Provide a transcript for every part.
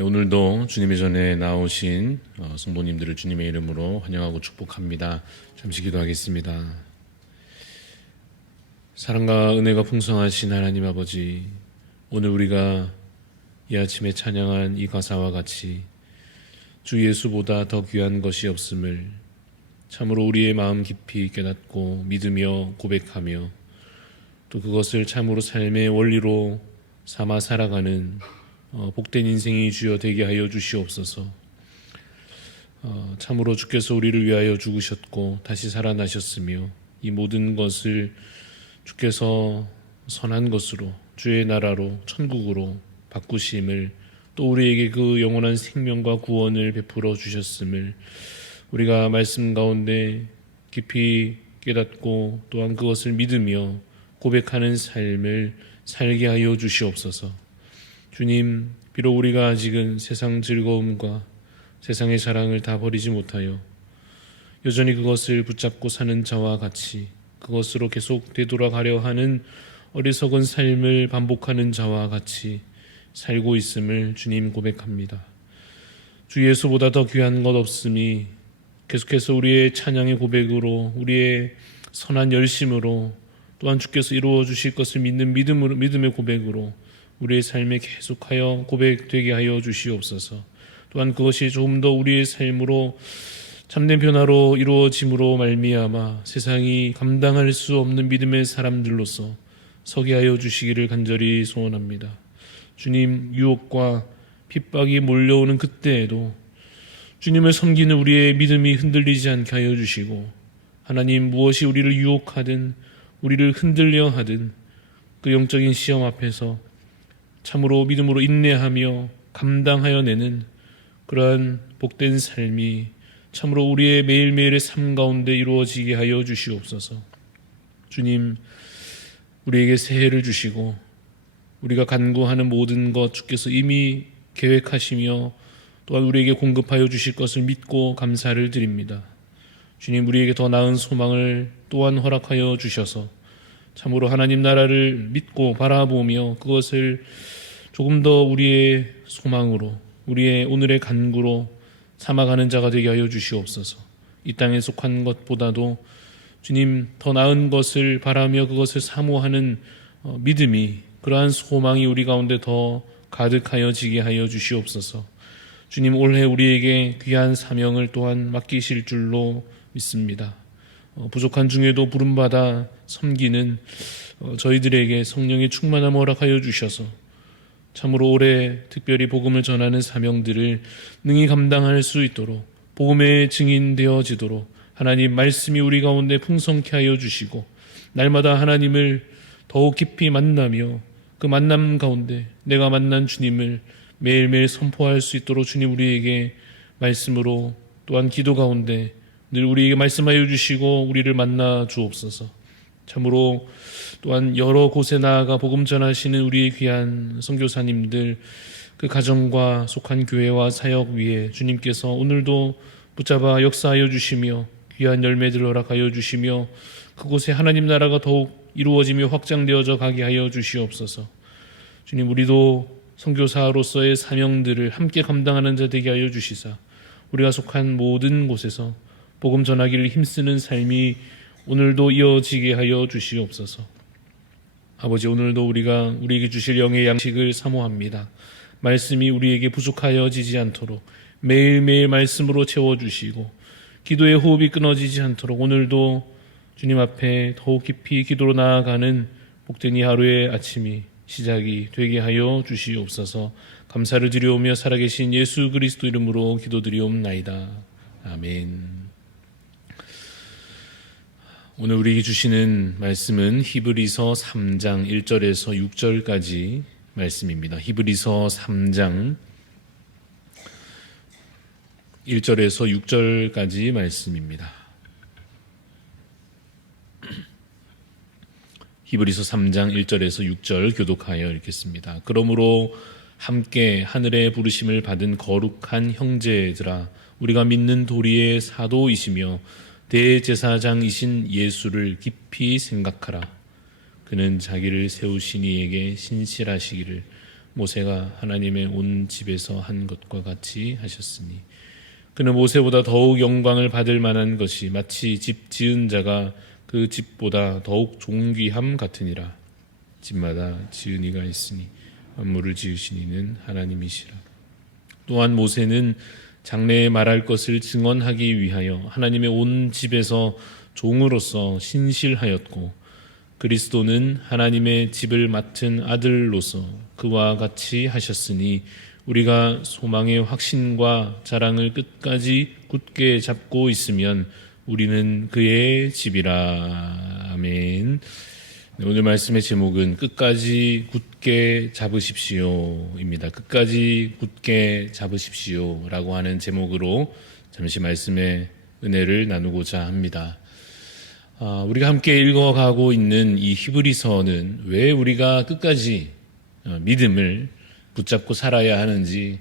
네, 오늘도 주님의 전에 나오신 성도님들을 주님의 이름으로 환영하고 축복합니다. 잠시 기도하겠습니다. 사랑과 은혜가 풍성하신 하나님 아버지, 오늘 우리가 이 아침에 찬양한 이 가사와 같이 주 예수보다 더 귀한 것이 없음을 참으로 우리의 마음 깊이 깨닫고 믿으며 고백하며 또 그것을 참으로 삶의 원리로 삼아 살아가는 복된 인생이 주여 되게 하여 주시옵소서. 참으로 주께서 우리를 위하여 죽으셨고 다시 살아나셨으며 이 모든 것을 주께서 선한 것으로 주의 나라로 천국으로 바꾸심을 또 우리에게 그 영원한 생명과 구원을 베풀어 주셨음을 우리가 말씀 가운데 깊이 깨닫고 또한 그것을 믿으며 고백하는 삶을 살게 하여 주시옵소서. 주님, 비록 우리가 아직은 세상 즐거움과 세상의 사랑을 다 버리지 못하여 여전히 그것을 붙잡고 사는 자와 같이 그것으로 계속 되돌아가려 하는 어리석은 삶을 반복하는 자와 같이 살고 있음을 주님 고백합니다. 주 예수보다 더 귀한 것 없음이 계속해서 우리의 찬양의 고백으로 우리의 선한 열심으로 또한 주께서 이루어 주실 것을 믿는 믿음의 고백으로 우리의 삶에 계속하여 고백되게 하여 주시옵소서. 또한 그것이 조금 더 우리의 삶으로 참된 변화로 이루어짐으로 말미암아 세상이 감당할 수 없는 믿음의 사람들로서 서게 하여 주시기를 간절히 소원합니다. 주님, 유혹과 핍박이 몰려오는 그때에도 주님을 섬기는 우리의 믿음이 흔들리지 않게 하여 주시고 하나님, 무엇이 우리를 유혹하든 우리를 흔들려 하든 그 영적인 시험 앞에서 참으로 믿음으로 인내하며 감당하여 내는 그러한 복된 삶이 참으로 우리의 매일매일의 삶 가운데 이루어지게 하여 주시옵소서. 주님, 우리에게 새해를 주시고 우리가 간구하는 모든 것 주께서 이미 계획하시며 또한 우리에게 공급하여 주실 것을 믿고 감사를 드립니다. 주님, 우리에게 더 나은 소망을 또한 허락하여 주셔서 참으로 하나님 나라를 믿고 바라보며 그것을 조금 더 우리의 소망으로 우리의 오늘의 간구로 삼아가는 자가 되게 하여 주시옵소서. 이 땅에 속한 것보다도 주님, 더 나은 것을 바라며 그것을 사모하는 믿음이, 그러한 소망이 우리 가운데 더 가득하여지게 하여 주시옵소서. 주님, 올해 우리에게 귀한 사명을 또한 맡기실 줄로 믿습니다. 부족한 중에도 부름받아 섬기는 저희들에게 성령의 충만함을 허락하여 주셔서 참으로 올해 특별히 복음을 전하는 사명들을 능히 감당할 수 있도록 복음의 증인 되어지도록 하나님 말씀이 우리 가운데 풍성케 하여 주시고 날마다 하나님을 더욱 깊이 만나며 그 만남 가운데 내가 만난 주님을 매일매일 선포할 수 있도록 주님 우리에게 말씀으로 또한 기도 가운데 늘 우리에게 말씀하여 주시고 우리를 만나 주옵소서. 참으로 또한 여러 곳에 나아가 복음 전하시는 우리의 귀한 선교사님들, 그 가정과 속한 교회와 사역 위에 주님께서 오늘도 붙잡아 역사하여 주시며 귀한 열매들 허락하여 주시며 그곳에 하나님 나라가 더욱 이루어지며 확장되어져 가게 하여 주시옵소서. 주님, 우리도 선교사로서의 사명들을 함께 감당하는 자 되게 하여 주시사 우리가 속한 모든 곳에서 복음 전하기를 힘쓰는 삶이 오늘도 이어지게 하여 주시옵소서. 아버지, 오늘도 우리가 우리에게 주실 영의 양식을 사모합니다. 말씀이 우리에게 부족하여지지 않도록 매일매일 말씀으로 채워주시고 기도의 호흡이 끊어지지 않도록 오늘도 주님 앞에 더욱 깊이 기도로 나아가는 복된 이 하루의 아침이 시작이 되게 하여 주시옵소서. 감사를 드리오며 살아계신 예수 그리스도 이름으로 기도드리옵나이다. 아멘. 오늘 우리에게 주시는 말씀은 히브리서 3장 1절에서 6절까지 말씀입니다. 히브리서 3장 1절에서 6절까지 말씀입니다. 히브리서 3장 1절에서 6절 교독하여 읽겠습니다. 그러므로 함께 하늘의 부르심을 받은 거룩한 형제들아, 우리가 믿는 도리의 사도이시며 대제사장이신 예수를 깊이 생각하라. 그는 자기를 세우신 이에게 신실하시기를 모세가 하나님의 온 집에서 한 것과 같이 하셨으니 그는 모세보다 더욱 영광을 받을 만한 것이 마치 집 지은 자가 그 집보다 더욱 존귀함 같으니라. 집마다 지은 이가 있으니 만물을 지으신 이는 하나님이시라. 또한 모세는 장래에 말할 것을 증언하기 위하여 하나님의 온 집에서 종으로서 신실하였고 그리스도는 하나님의 집을 맡은 아들로서 그와 같이 하셨으니 우리가 소망의 확신과 자랑을 끝까지 굳게 잡고 있으면 우리는 그의 집이라. 아멘. 오늘 말씀의 제목은 끝까지 굳게 잡으십시오입니다. 끝까지 굳게 잡으십시오라고 하는 제목으로 잠시 말씀의 은혜를 나누고자 합니다. 우리가 함께 읽어가고 있는 이 히브리서는 왜 우리가 끝까지 믿음을 붙잡고 살아야 하는지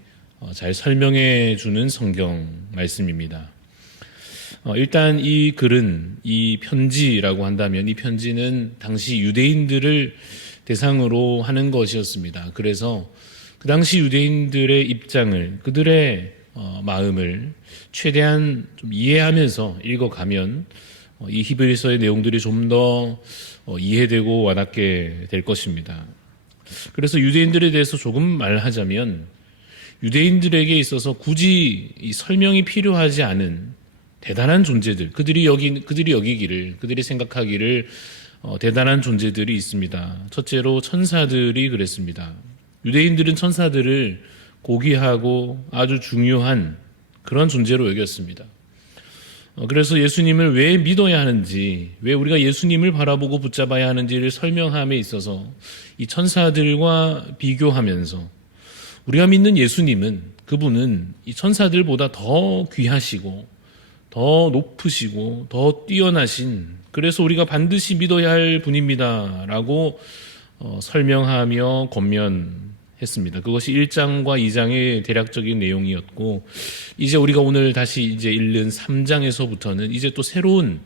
잘 설명해 주는 성경 말씀입니다. 일단 이 글은, 이 편지라고 한다면 이 편지는 당시 유대인들을 대상으로 하는 것이었습니다. 그래서 그 당시 유대인들의 입장을, 그들의 마음을 최대한 좀 이해하면서 읽어가면 이 히브리서의 내용들이 좀 더 이해되고 와닿게 될 것입니다. 그래서 유대인들에 대해서 조금 말하자면 유대인들에게 있어서 굳이 이 설명이 필요하지 않은 대단한 존재들, 그들이 여기기를, 그들이 생각하기를 대단한 존재들이 있습니다. 첫째로 천사들이 그랬습니다. 유대인들은 천사들을 고귀하고 아주 중요한 그런 존재로 여겼습니다. 그래서 예수님을 왜 믿어야 하는지, 왜 우리가 예수님을 바라보고 붙잡아야 하는지를 설명함에 있어서 이 천사들과 비교하면서 우리가 믿는 예수님은, 그분은 이 천사들보다 더 귀하시고 더 높으시고 더 뛰어나신, 그래서 우리가 반드시 믿어야 할 분입니다 라고 설명하며 권면했습니다. 그것이 1장과 2장의 대략적인 내용이었고, 이제 우리가 오늘 다시 이제 읽는 3장에서부터는 이제 또 새로운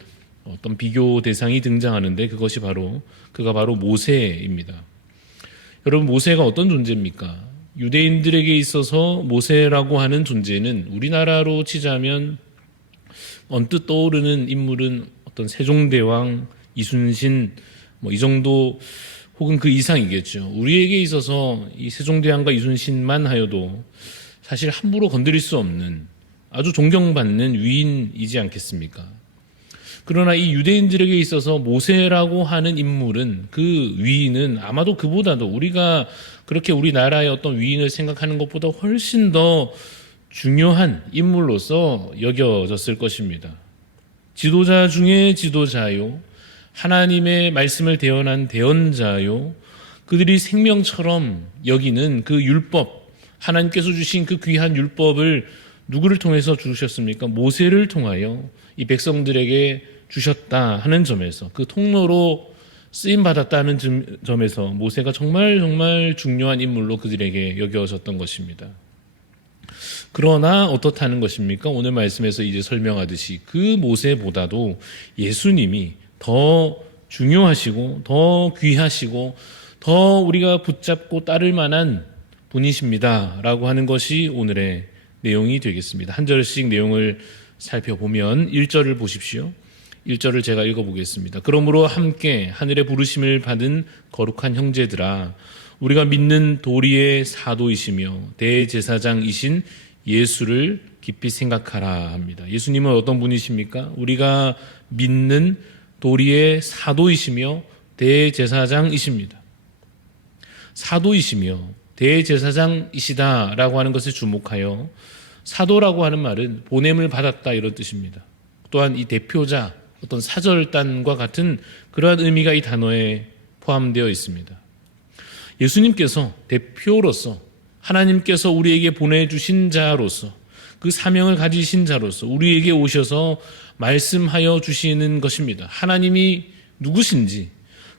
어떤 비교 대상이 등장하는데 그가 바로 모세입니다. 여러분, 모세가 어떤 존재입니까? 유대인들에게 있어서 모세라고 하는 존재는 우리나라로 치자면 언뜻 떠오르는 인물은 어떤 세종대왕, 이순신 이 정도 혹은 그 이상이겠죠. 우리에게 있어서 이 세종대왕과 이순신만 하여도 사실 함부로 건드릴 수 없는 아주 존경받는 위인이지 않겠습니까? 그러나 이 유대인들에게 있어서 모세라고 하는 인물은, 그 위인은 아마도 그보다도 우리가 그렇게 우리나라의 어떤 위인을 생각하는 것보다 훨씬 더 중요한 인물로서 여겨졌을 것입니다. 지도자 중에 지도자요, 하나님의 말씀을 대언한 대언자요, 그들이 생명처럼 여기는 그 율법, 하나님께서 주신 그 귀한 율법을 누구를 통해서 주셨습니까? 모세를 통하여 이 백성들에게 주셨다 하는 점에서, 그 통로로 쓰임받았다는 점에서 모세가 정말 중요한 인물로 그들에게 여겨졌던 것입니다. 그러나 어떻다는 것입니까? 오늘 말씀에서 이제 설명하듯이 그 모세보다도 예수님이 더 중요하시고 더 귀하시고 더 우리가 붙잡고 따를 만한 분이십니다 라고 하는 것이 오늘의 내용이 되겠습니다. 한 절씩 내용을 살펴보면 1절을 보십시오. 1절을 제가 읽어보겠습니다. 그러므로 함께 하늘의 부르심을 받은 거룩한 형제들아, 우리가 믿는 도리의 사도이시며 대제사장이신 예수를 깊이 생각하라 합니다. 예수님은 어떤 분이십니까? 우리가 믿는 도리의 사도이시며 대제사장이십니다. 사도이시며 대제사장이시다라고 하는 것에 주목하여, 사도라고 하는 말은 보냄을 받았다 이런 뜻입니다. 또한 이 대표자, 어떤 사절단과 같은 그러한 의미가 이 단어에 포함되어 있습니다. 예수님께서 대표로서, 하나님께서 우리에게 보내주신 자로서, 그 사명을 가지신 자로서 우리에게 오셔서 말씀하여 주시는 것입니다. 하나님이 누구신지,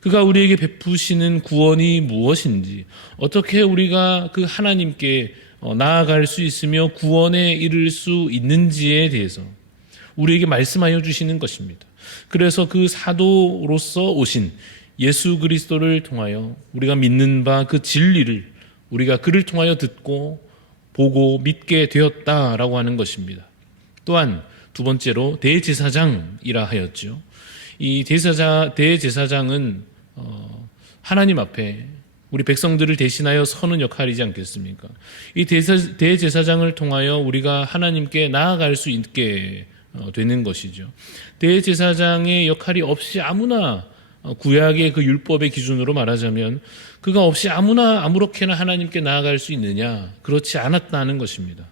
그가 우리에게 베푸시는 구원이 무엇인지, 어떻게 우리가 그 하나님께 나아갈 수 있으며 구원에 이를 수 있는지에 대해서 우리에게 말씀하여 주시는 것입니다. 그래서 그 사도로서 오신 예수 그리스도를 통하여 우리가 믿는 바 그 진리를 우리가 그를 통하여 듣고 보고 믿게 되었다라고 하는 것입니다. 또한 두 번째로 대제사장이라 하였죠. 이 대제사장은 하나님 앞에 우리 백성들을 대신하여 서는 역할이지 않겠습니까? 이 대제사장을 통하여 우리가 하나님께 나아갈 수 있게 되는 것이죠. 대제사장의 역할이 없이 아무나 구약의 그 율법의 기준으로 말하자면 그가 없이 아무렇게나 하나님께 나아갈 수 있느냐? 그렇지 않았다는 것입니다.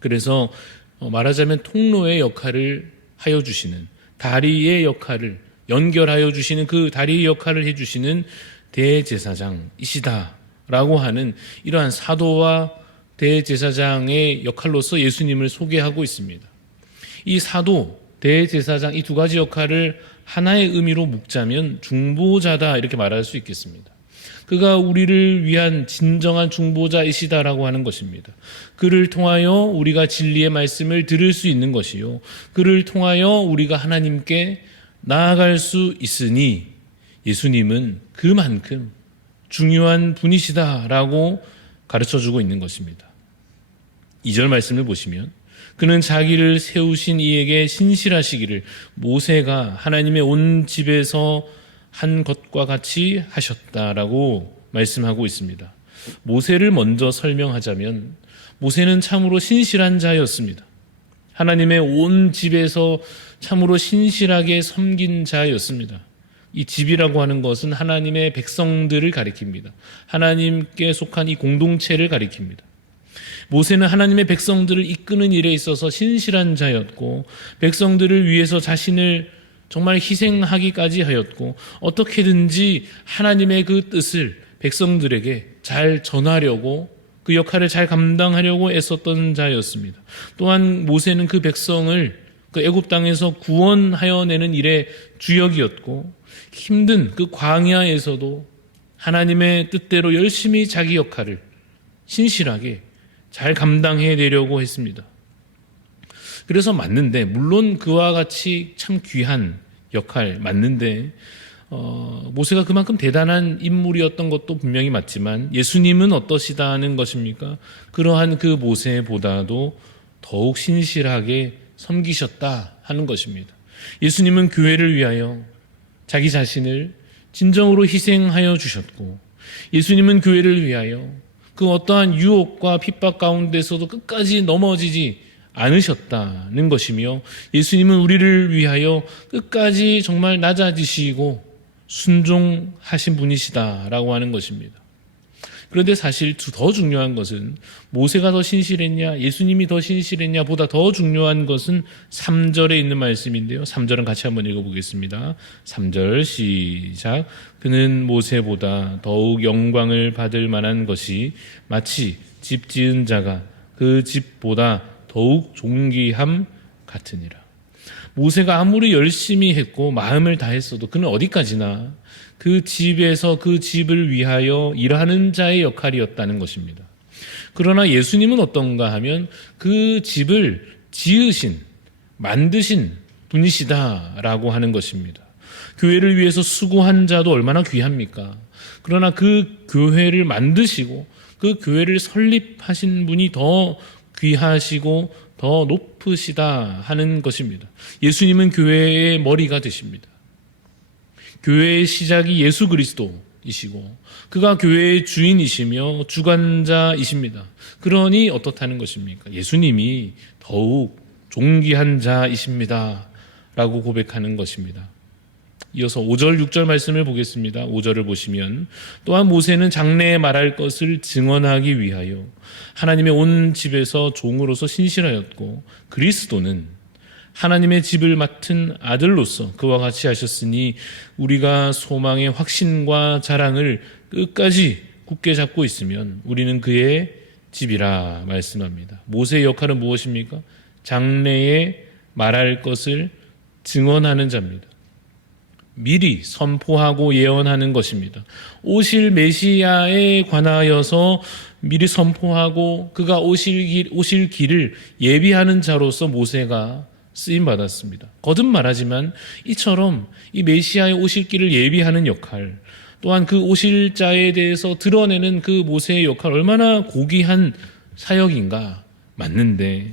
그래서 말하자면 통로의 역할을 하여 주시는, 다리의 역할을 연결하여 주시는, 그 다리의 역할을 해주시는 대제사장이시다라고 하는 이러한 사도와 대제사장의 역할로서 예수님을 소개하고 있습니다. 이 사도, 대제사장 이 두 가지 역할을 하나의 의미로 묶자면 중보자다 이렇게 말할 수 있겠습니다. 그가 우리를 위한 진정한 중보자이시다라고 하는 것입니다. 그를 통하여 우리가 진리의 말씀을 들을 수 있는 것이요, 그를 통하여 우리가 하나님께 나아갈 수 있으니 예수님은 그만큼 중요한 분이시다라고 가르쳐주고 있는 것입니다. 2절 말씀을 보시면 그는 자기를 세우신 이에게 신실하시기를 모세가 하나님의 온 집에서 한 것과 같이 하셨다라고 말씀하고 있습니다. 모세를 먼저 설명하자면 모세는 참으로 신실한 자였습니다. 하나님의 온 집에서 참으로 신실하게 섬긴 자였습니다. 이 집이라고 하는 것은 하나님의 백성들을 가리킵니다. 하나님께 속한 이 공동체를 가리킵니다. 모세는 하나님의 백성들을 이끄는 일에 있어서 신실한 자였고 백성들을 위해서 자신을 정말 희생하기까지 하였고 어떻게든지 하나님의 그 뜻을 백성들에게 잘 전하려고 그 역할을 잘 감당하려고 애썼던 자였습니다. 또한 모세는 그 백성을 그 애굽 땅에서 구원하여 내는 일의 주역이었고 힘든 그 광야에서도 하나님의 뜻대로 열심히 자기 역할을 신실하게 잘 감당해 내려고 했습니다. 그래서 맞는데 물론 그와 같이 참 귀한 역할 맞는데 모세가 그만큼 대단한 인물이었던 것도 분명히 맞지만 예수님은 어떠시다는 것입니까? 그러한 그 모세보다도 더욱 신실하게 섬기셨다 하는 것입니다. 예수님은 교회를 위하여 자기 자신을 진정으로 희생하여 주셨고 예수님은 교회를 위하여 그 어떠한 유혹과 핍박 가운데서도 끝까지 넘어지지 않으셨다는 것이며 예수님은 우리를 위하여 끝까지 정말 낮아지시고 순종하신 분이시다라고 하는 것입니다. 그런데 사실 더 중요한 것은 모세가 더 신실했냐 예수님이 더 신실했냐 보다 더 중요한 것은 3절에 있는 말씀인데요. 3절은 같이 한번 읽어보겠습니다. 3절 시작. 그는 모세보다 더욱 영광을 받을 만한 것이 마치 집 지은 자가 그 집보다 더욱 존귀함 같으니라. 모세가 아무리 열심히 했고 마음을 다했어도 그는 어디까지나 그 집에서 그 집을 위하여 일하는 자의 역할이었다는 것입니다. 그러나 예수님은 어떤가 하면 그 집을 지으신, 만드신 분이시다라고 하는 것입니다. 교회를 위해서 수고한 자도 얼마나 귀합니까? 그러나 그 교회를 만드시고 그 교회를 설립하신 분이 더 귀하시고 더 높으시다 하는 것입니다. 예수님은 교회의 머리가 되십니다. 교회의 시작이 예수 그리스도이시고 그가 교회의 주인이시며 주관자이십니다. 그러니 어떻다는 것입니까? 예수님이 더욱 존귀한 자이십니다 라고 고백하는 것입니다. 이어서 5절 6절 말씀을 보겠습니다. 5절을 보시면 또한 모세는 장래에 말할 것을 증언하기 위하여 하나님의 온 집에서 종으로서 신실하였고 그리스도는 하나님의 집을 맡은 아들로서 그와 같이 하셨으니 우리가 소망의 확신과 자랑을 끝까지 굳게 잡고 있으면 우리는 그의 집이라 말씀합니다. 모세의 역할은 무엇입니까? 장래에 말할 것을 증언하는 자입니다. 미리 선포하고 예언하는 것입니다. 오실 메시아에 관하여서 미리 선포하고 그가 오실 길을 예비하는 자로서 모세가 쓰임받았습니다. 거듭 말하지만 이처럼 이 메시아의 오실 길을 예비하는 역할, 또한 그 오실 자에 대해서 드러내는 그 모세의 역할 얼마나 고귀한 사역인가. 맞는데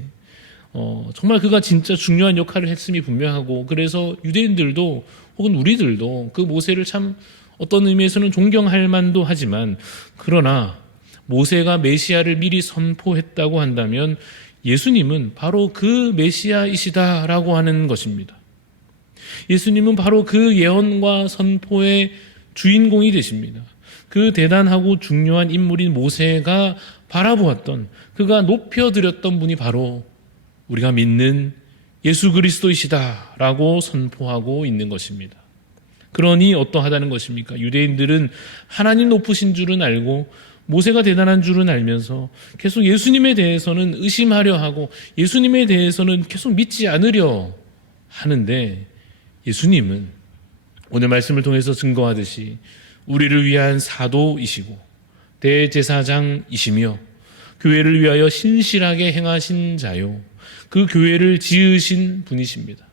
정말 그가 진짜 중요한 역할을 했음이 분명하고, 그래서 유대인들도 혹은 우리들도 그 모세를 참 어떤 의미에서는 존경할 만도 하지만, 그러나 모세가 메시아를 미리 선포했다고 한다면 예수님은 바로 그 메시아이시다라고 하는 것입니다. 예수님은 바로 그 예언과 선포의 주인공이 되십니다. 그 대단하고 중요한 인물인 모세가 바라보았던, 그가 높여드렸던 분이 바로 우리가 믿는 예수 그리스도이시다라고 선포하고 있는 것입니다. 그러니 어떠하다는 것입니까? 유대인들은 하나님 높으신 줄은 알고 모세가 대단한 줄은 알면서 계속 예수님에 대해서는 의심하려 하고 예수님에 대해서는 계속 믿지 않으려 하는데, 예수님은 오늘 말씀을 통해서 증거하듯이 우리를 위한 사도이시고 대제사장이시며 교회를 위하여 신실하게 행하신 자요, 그 교회를 지으신 분이십니다.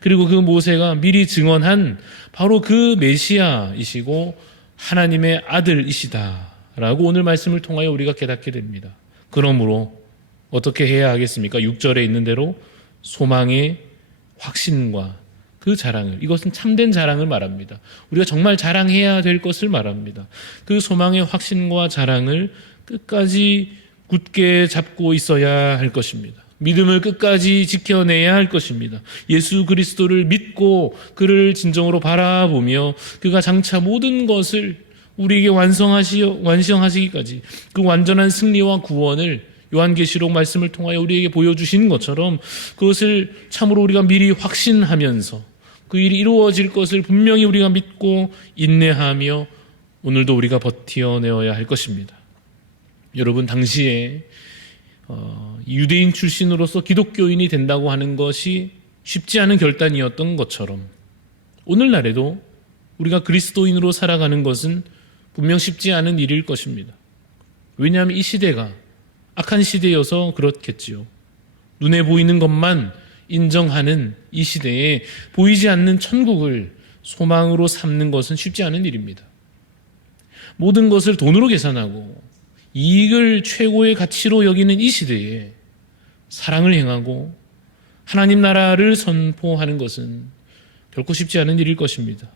그리고 그 모세가 미리 증언한 바로 그 메시아이시고 하나님의 아들이시다라고 오늘 말씀을 통하여 우리가 깨닫게 됩니다. 그러므로 어떻게 해야 하겠습니까? 6절에 있는 대로 소망의 확신과 그 자랑을, 이것은 참된 자랑을 말합니다. 우리가 정말 자랑해야 될 것을 말합니다. 그 소망의 확신과 자랑을 끝까지 굳게 잡고 있어야 할 것입니다. 믿음을 끝까지 지켜내야 할 것입니다. 예수 그리스도를 믿고 그를 진정으로 바라보며 그가 장차 모든 것을 우리에게 완성하시기까지 그 완전한 승리와 구원을 요한계시록 말씀을 통하여 우리에게 보여주신 것처럼 그것을 참으로 우리가 미리 확신하면서 그 일이 이루어질 것을 분명히 우리가 믿고 인내하며 오늘도 우리가 버텨내어야 할 것입니다. 여러분, 당시에 유대인 출신으로서 기독교인이 된다고 하는 것이 쉽지 않은 결단이었던 것처럼 오늘날에도 우리가 그리스도인으로 살아가는 것은 분명 쉽지 않은 일일 것입니다. 왜냐하면 이 시대가 악한 시대여서 그렇겠지요. 눈에 보이는 것만 인정하는 이 시대에 보이지 않는 천국을 소망으로 삼는 것은 쉽지 않은 일입니다. 모든 것을 돈으로 계산하고 이익을 최고의 가치로 여기는 이 시대에 사랑을 행하고 하나님 나라를 선포하는 것은 결코 쉽지 않은 일일 것입니다.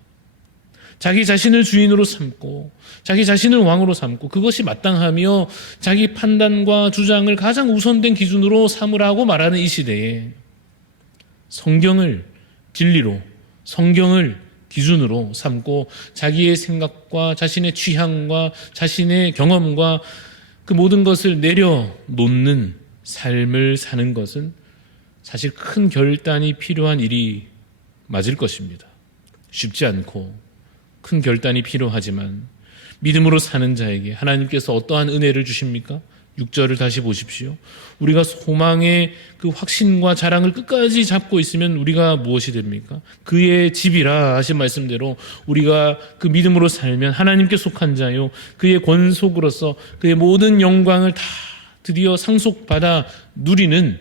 자기 자신을 주인으로 삼고 자기 자신을 왕으로 삼고 그것이 마땅하며 자기 판단과 주장을 가장 우선된 기준으로 삼으라고 말하는 이 시대에 성경을 진리로, 성경을 기준으로 삼고 자기의 생각과 자신의 취향과 자신의 경험과 그 모든 것을 내려놓는 삶을 사는 것은 사실 큰 결단이 필요한 일이 맞을 것입니다. 쉽지 않고 큰 결단이 필요하지만 믿음으로 사는 자에게 하나님께서 어떠한 은혜를 주십니까? 6절을 다시 보십시오. 우리가 소망의 그 확신과 자랑을 끝까지 잡고 있으면 우리가 무엇이 됩니까? 그의 집이라 하신 말씀대로 우리가 그 믿음으로 살면 하나님께 속한 자요, 그의 권속으로서 그의 모든 영광을 다 드디어 상속받아 누리는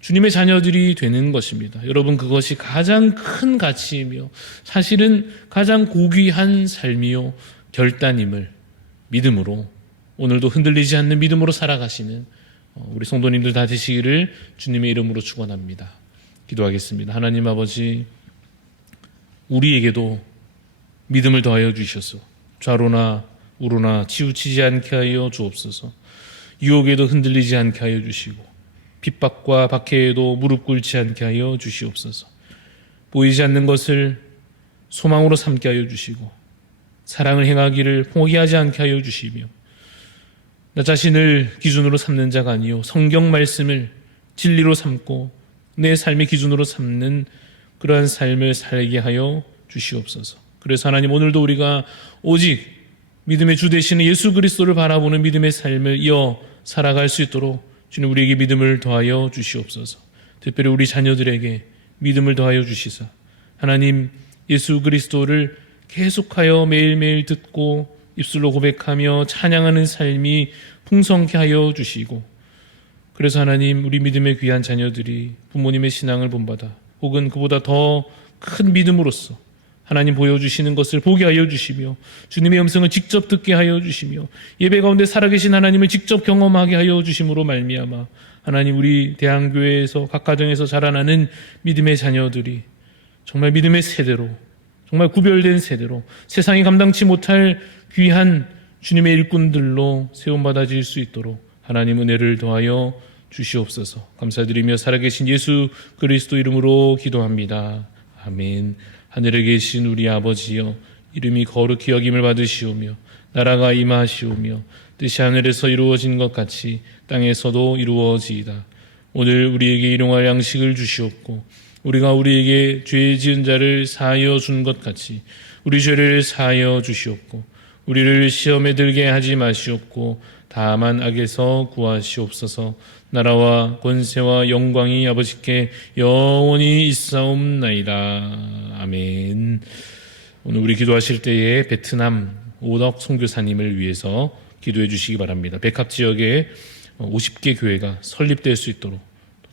주님의 자녀들이 되는 것입니다. 여러분, 그것이 가장 큰 가치이며 사실은 가장 고귀한 삶이요 결단임을 믿음으로 오늘도 흔들리지 않는 믿음으로 살아가시는 우리 성도님들 다 되시기를 주님의 이름으로 축원합니다. 기도하겠습니다. 하나님 아버지, 우리에게도 믿음을 더하여 주셔서 좌로나 우로나 치우치지 않게 하여 주옵소서. 유혹에도 흔들리지 않게 하여 주시고 핍박과 박해에도 무릎 꿇지 않게 하여 주시옵소서. 보이지 않는 것을 소망으로 삼게 하여 주시고 사랑을 행하기를 포기하지 않게 하여 주시며 나 자신을 기준으로 삼는 자가 아니요 성경 말씀을 진리로 삼고 내 삶의 기준으로 삼는 그러한 삶을 살게 하여 주시옵소서. 그래서 하나님, 오늘도 우리가 오직 믿음의 주 되시는 예수 그리스도를 바라보는 믿음의 삶을 이어 살아갈 수 있도록 주님 우리에게 믿음을 더하여 주시옵소서. 특별히 우리 자녀들에게 믿음을 더하여 주시사 하나님 예수 그리스도를 계속하여 매일매일 듣고 입술로 고백하며 찬양하는 삶이 풍성케 하여 주시고, 그래서 하나님 우리 믿음의 귀한 자녀들이 부모님의 신앙을 본받아 혹은 그보다 더 큰 믿음으로써 하나님 보여주시는 것을 보게 하여 주시며 주님의 음성을 직접 듣게 하여 주시며 예배 가운데 살아계신 하나님을 직접 경험하게 하여 주심으로 말미암아 하나님 우리 대한교회에서 각 가정에서 자라나는 믿음의 자녀들이 정말 믿음의 세대로 정말 구별된 세대로 세상이 감당치 못할 귀한 주님의 일꾼들로 세움받아질 수 있도록 하나님 은혜를 더하여 주시옵소서. 감사드리며 살아계신 예수 그리스도 이름으로 기도합니다. 아멘. 하늘에 계신 우리 아버지여, 이름이 거룩히 여김을 받으시오며 나라가 임하시오며 뜻이 하늘에서 이루어진 것 같이 땅에서도 이루어지이다. 오늘 우리에게 일용할 양식을 주시옵고 우리가 우리에게 죄 지은 자를 사하여 준 것 같이 우리 죄를 사하여 주시옵고 우리를 시험에 들게 하지 마시옵고 다만 악에서 구하시옵소서. 나라와 권세와 영광이 아버지께 영원히 있사옵나이다. 아멘. 오늘 우리 기도하실 때에 베트남 오덕 선교사님을 위해서 기도해 주시기 바랍니다. 백합 지역에 50개 교회가 설립될 수 있도록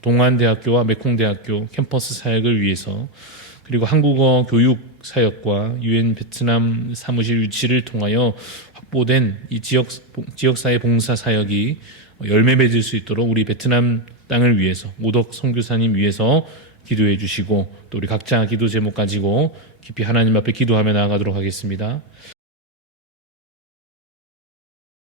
동안대학교와 메콩대학교 캠퍼스 사역을 위해서 그리고 한국어 교육 사역과 유엔 베트남 사무실 유치를 통하여 확보된 이 지역사회 봉사 사역이 열매 맺을 수 있도록 우리 베트남 땅을 위해서 오덕 선교사님 위해서 기도해 주시고 또 우리 각자 기도 제목 가지고 깊이 하나님 앞에 기도하며 나아가도록 하겠습니다.